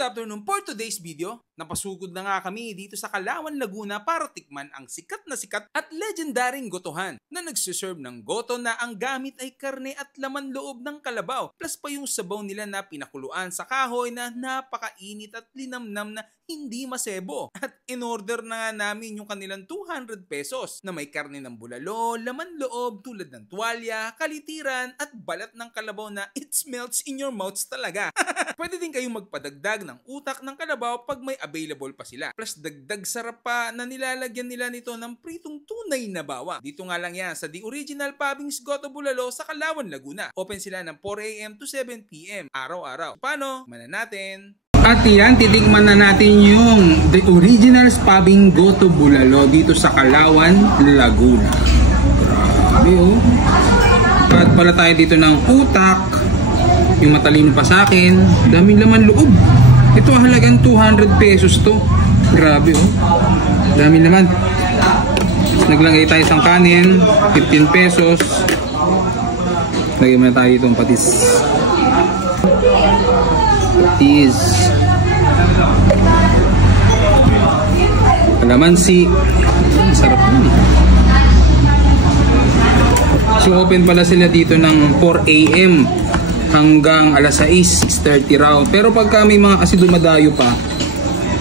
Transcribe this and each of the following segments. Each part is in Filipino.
good afternoon. For today's video, napasugod na nga kami dito sa Kalawan, Laguna para tikman ang sikat at legendaring gotohan na nagsiserve ng goto na ang gamit ay karne at laman loob ng kalabaw plus pa yung sabaw nila na pinakuluan sa kahoy na napakainit at linamnam na hindi masebo. At in-order na nga namin yung kanilang 200 pesos na may karne ng bulalo, laman loob tulad ng tuwalya, kalitiran at balat ng kalabaw na it melts in your mouth talaga. Pwede din kayong magpadagdag ng utak ng kalabaw pag may available pa sila. Plus dagdag sarap pa na nilalagyan nila nito ng pritong tunay na bawang. Dito nga lang yan sa The Original Pabings Goto Bulalo sa Kalawan, Laguna. Open sila ng 4 AM to 7 PM araw-araw. Paano? Manan natin! At yan, titikman na natin yung The Original Pabing Goto Bulalo dito sa Kalawan, Laguna. Grabe oh. At pala tayo dito ng utak. Yung matalino pa sa akin. Daming laman loob. Ito halagang 200 pesos to. Grabe oh. Daming laman. Naglagay tayo isang kanin. 15 pesos. Lagyan muna tayo itong patis. Patis. Kalamansi. Sarap yun eh. So open pala sila dito ng 4 AM hanggang alas 6, 6:30 raw. Pero pagka may mga kasi dumadayo pa,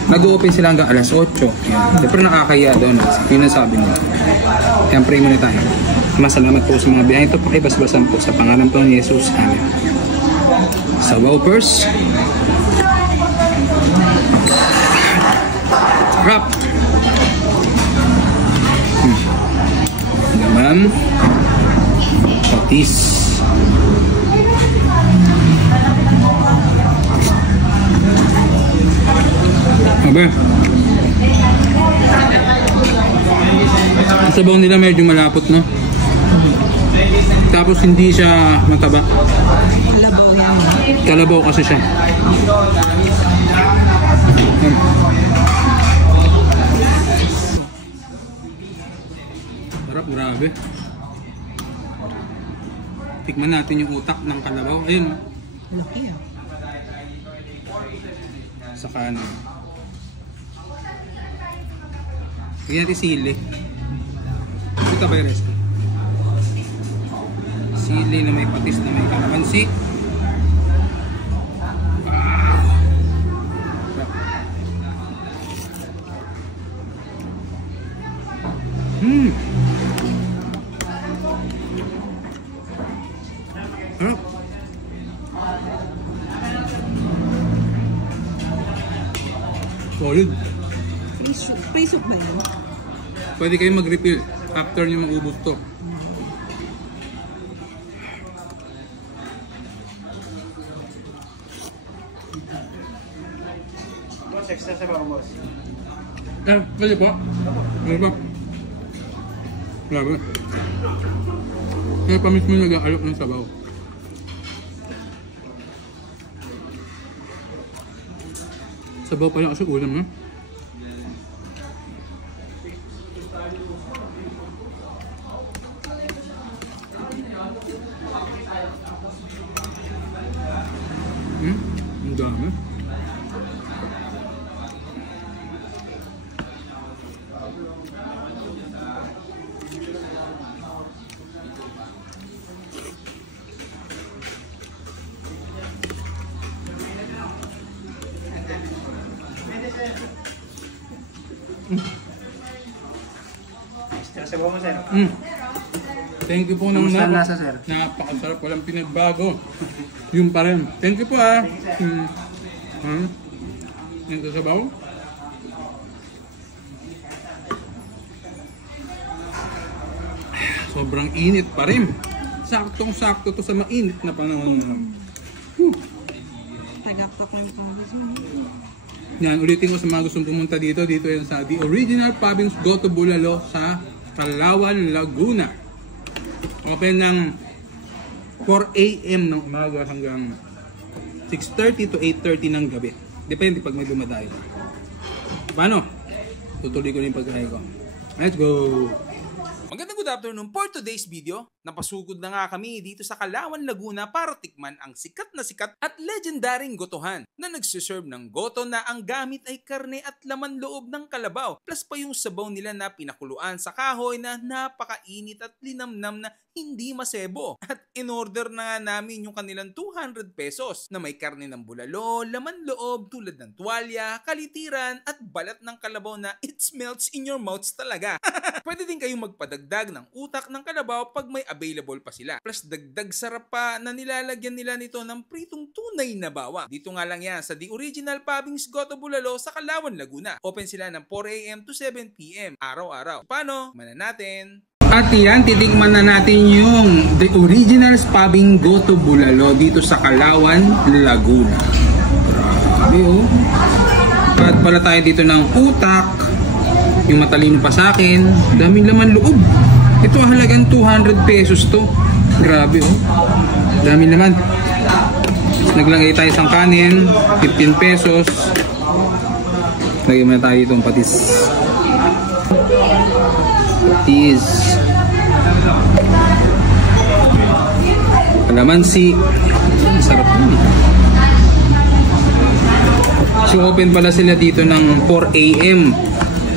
nag-open sila hanggang alas 8. Siyempre nakakaya doon. Yun ang sabi nila. Kaya pray muna tayo. Masalamat po sa mga biyahe ito. Pakibasbasan po sa pangalan po ni Jesus. Amen. Sabaw first. Rap. Naman. Patis. Abe. Ang sabaw nila medyo malapot, no? Tapos hindi siya mataba. Kalabaw yan. Kalabaw kasi siya. Sarap, grabe. Tikman natin yung utak ng kalabaw. Ayun. Laki ah. Sa kanan. Lagyan natin sili. Ito ba yung rest? Sili na may patis na may kalamansi. Sarap. Solid. Free soup ba yan? Pwede kayo mag-refill after nyo maubos to. Boss, extra sa bawang boss. Pwede po. Pwede po. Grabe. Kaya pa mismo nag-aalok ng sabaw. Sabaw pa lang kasi ulam, no? Ang dami. Extra sa bawang sir. Thank you po ng Kumusta ang lasa, sir? Napakasarap, walang pinagbago. Yung pa rin. Thank you po ah. Ito sabaw. Sobrang init pa rin. Saktong-sakto to sa mainit na panahon. Tagapta ko yung pangis mo. Yan, ulitin ko sa mga gustong pumunta dito. Dito yan sa The Original Pabings Goto Bulalo sa Kalawan, Laguna. Open ng 4 AM ng umaga hanggang 6:30 to 8:30 ng gabi. Depende pag may dumadayo. Paano? Tutuloy ko na yung pagkain ko. Let's go! Magandang Good afternoon. For today's video, napasugod na nga kami dito sa Kalawan, Laguna para tikman ang sikat at legendaring gotohan na nagsiserve ng goto na ang gamit ay karne at laman loob ng kalabaw plus pa yung sabaw nila na pinakuluan sa kahoy na napakainit at linamnam na hindi masebo. At in-order na nga namin yung kanilang 200 pesos na may karne ng bulalo, laman loob tulad ng tuwalya, kalitiran at balat ng kalabaw na it melts in your mouth talaga. Pwede din kayong magpadagdag ng utak ng kalabaw pag may available pa sila. Plus dagdag sarap pa na nilalagyan nila nito ng pritong tunay na bawang. Dito nga lang yan sa The Original Pabings Goto Bulalo sa Kalawan, Laguna. Open sila ng 4 AM to 7 PM araw-araw. Paano? Manan natin. At yan, titikman na natin yung The Original Pabing Goto Bulalo dito sa Kalawan, Laguna. Grabe oh. At pala tayo dito ng utak. Yung matalino pa sa akin, daming laman loob. Ito halagang 200 pesos to. Grabe oh. Daming laman. Naglagay tayo ng kanin, 15 pesos. Lagay muna tayo itong patis. Patis. Kalamansi. Sarap yun. So open pala sila dito ng 4 AM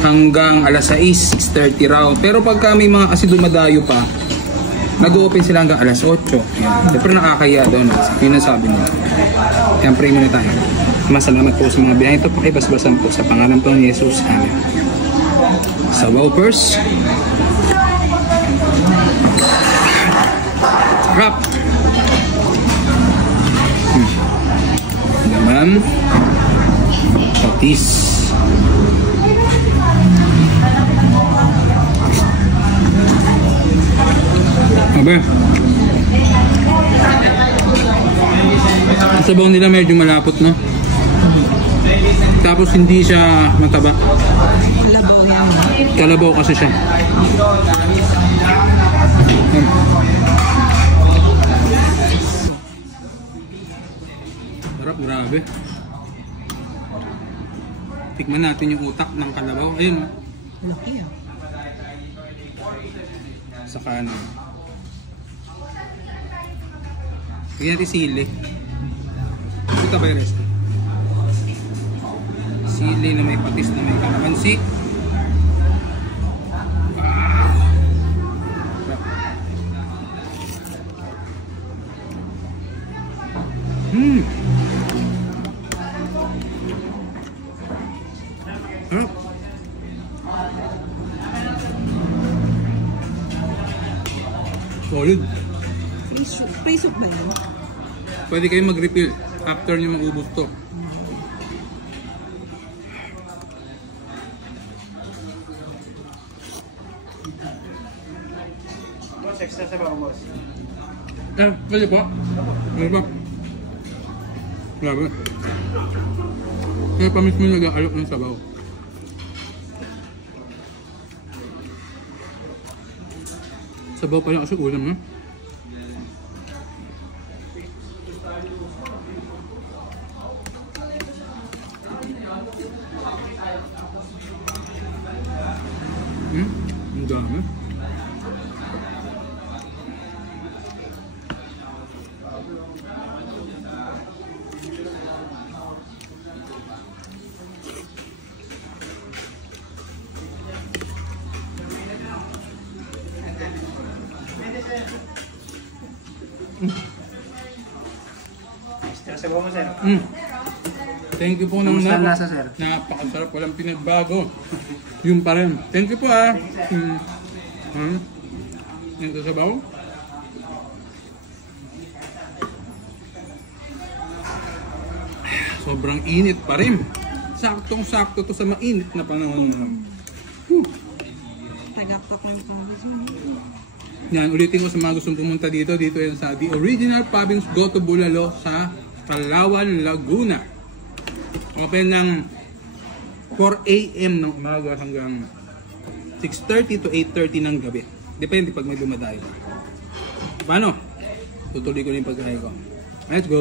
hanggang alas 6, 6:30 raw. Pero pagka may mga kasi dumadayo pa, nag-open sila hanggang alas 8. Siyempre nakakaya doon. Yun ang sabi nila. Kaya pray muna tayo. Masalamat po sa mga binahin ito. Pakibasbasan po sa pangalan po ni Jesus. Amen. Sabaw first. Rap. Naman. Patis. Abe. Ang sabaw nila medyo malapot, no? Tapos hindi siya mataba. Kalabaw yan. Kalabaw kasi siya. Sarap, grabe. Tikman natin yung utak ng kalabaw. Ayun. Laki ah. Sa kanan. Bigyan natin sili. Ito ba yung rest? Sili na may patis na may kalamansi. Sarap. Solid. Free soup ba yan? Pwede kayo mag-refill after nyo mag-ubos to. Boss, extra sabaw, boss. Pwede po? Pwede po? Grabe. Kaya pa mismo nag-aalok ng sabaw. Sabaw pa lang kasi ulam, no? Ang dami. Extra sabaw mo, sir. Thank you po ng Kamusta ang lasa, sir? Napakasarap, walang pinagbago. Yun pa rin. Thank you po ah. Ito sabaw. Sobrang init pa rin. Saktong-sakto to sa mainit na panahon mo. Tagaptak ko yung pangis mo. Yan, ulitin ko sa mga gustong pumunta dito. Dito yan sa The Original Pabings Goto Bulalo sa Kalawan, Laguna. Open ng 4 AM ng umaga hanggang 6:30 to 8:30 ng gabi. Depende pag may dumadayo. Paano? Tutuloy ko na yung pagkain ko. Let's go!